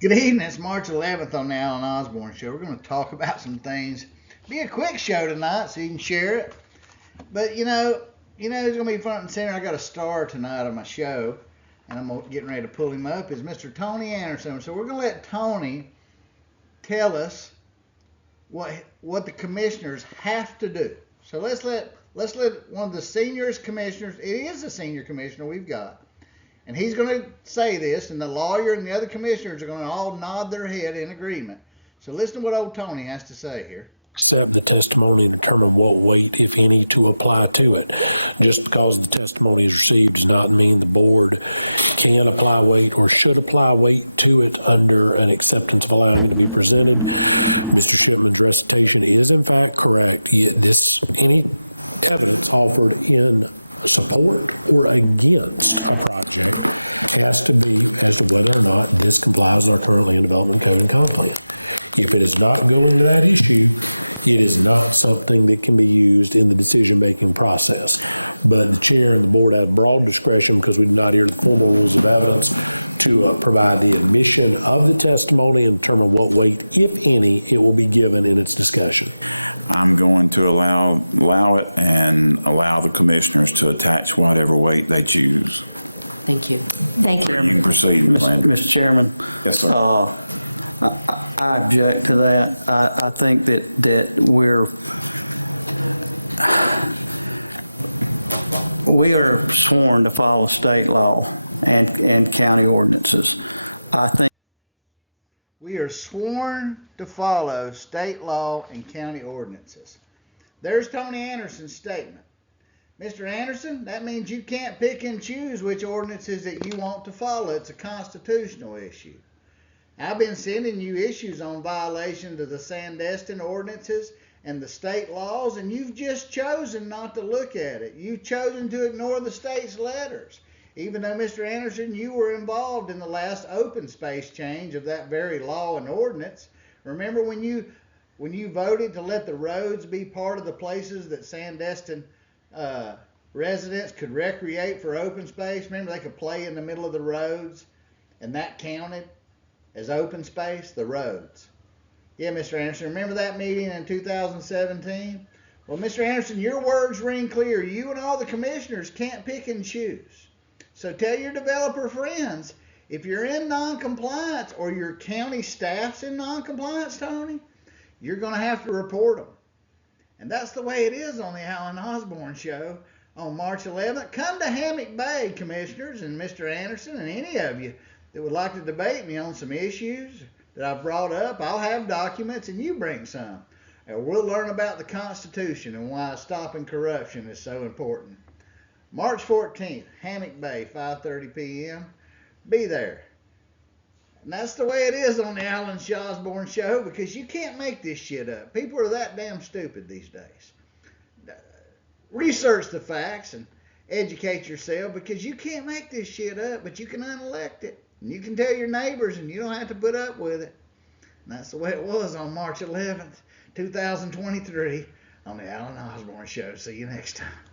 Good evening. It's March 11th on the Alan Osborne Show. We're going to talk about some things. Be a quick show tonight so you can share it. But it's going to be front and center. I got a star tonight on my show, and I'm getting ready to pull him up. Is Mr. Tony Anderson. So we're going to let Tony tell us what the commissioners have to do. So let's let one of the senior commissioners. It is the senior commissioner we've got. And he's going to say this, and the lawyer and the other commissioners are going to all nod their head in agreement. So listen to what old Tony has to say here. Accept the testimony and determine what weight, if any, to apply to it. Just because the testimony is received does not mean the board can apply weight or should apply weight to it under an acceptance of allowing it to be presented. Mr. Shipman's recitation is in fact correct. Yet any evidence offered in support or against a project has to be as to whether or not this complies with our current land development code and comp plan. If it is not going to that issue, it is not something that can be used in the decision-making process. But the chair and the board have broad discretion, because we do not adhere to the formal rules of evidence, to provide the admission of the testimony and determine what weight, if any, it will be given in its discussion. I'm going to allow it and allow the commissioners to attach whatever weight they choose. Thank you. Thank you. You can proceed, Brandon. Mr. Chairman. Yes, sir. I object to that. I think that we are sworn to follow state law and county ordinances. I think We are sworn to follow state law and county ordinances. There's Tony Anderson's statement. Mr. Anderson, that means you can't pick and choose which ordinances that you want to follow. It's a constitutional issue. I've been sending you issues on violations of the Sandestin ordinances and the state laws, and you've just chosen not to look at it. You've chosen to ignore the state's letters. Even though, Mr. Anderson, you were involved in the last open space change of that very law and ordinance. Remember when you voted to let the roads be part of the places that Sandestin residents could recreate for open space? Remember they could play in the middle of the roads, and that counted as open space, the roads. Yeah, Mr. Anderson, remember that meeting in 2017? Well, Mr. Anderson, your words ring clear. You and all the commissioners can't pick and choose. So tell your developer friends, if you're in non-compliance or your county staff's in non-compliance, Tony, you're going to have to report them. And that's the way it is on the Alan Osborne Show on March 11th. Come to Hammock Bay, commissioners, and Mr. Anderson, and any of you that would like to debate me on some issues that I've brought up. I'll have documents, and you bring some. And we'll learn about the Constitution and why stopping corruption is so important. March 14th, Hammock Bay, 5:30 p.m. Be there. And that's the way it is on the Alan Osborne Show, because you can't make this shit up. People are that damn stupid these days. Research the facts and educate yourself, because you can't make this shit up, but you can unelect it. And you can tell your neighbors, and you don't have to put up with it. And that's the way it was on March 11th, 2023 on the Alan Osborne Show. See you next time.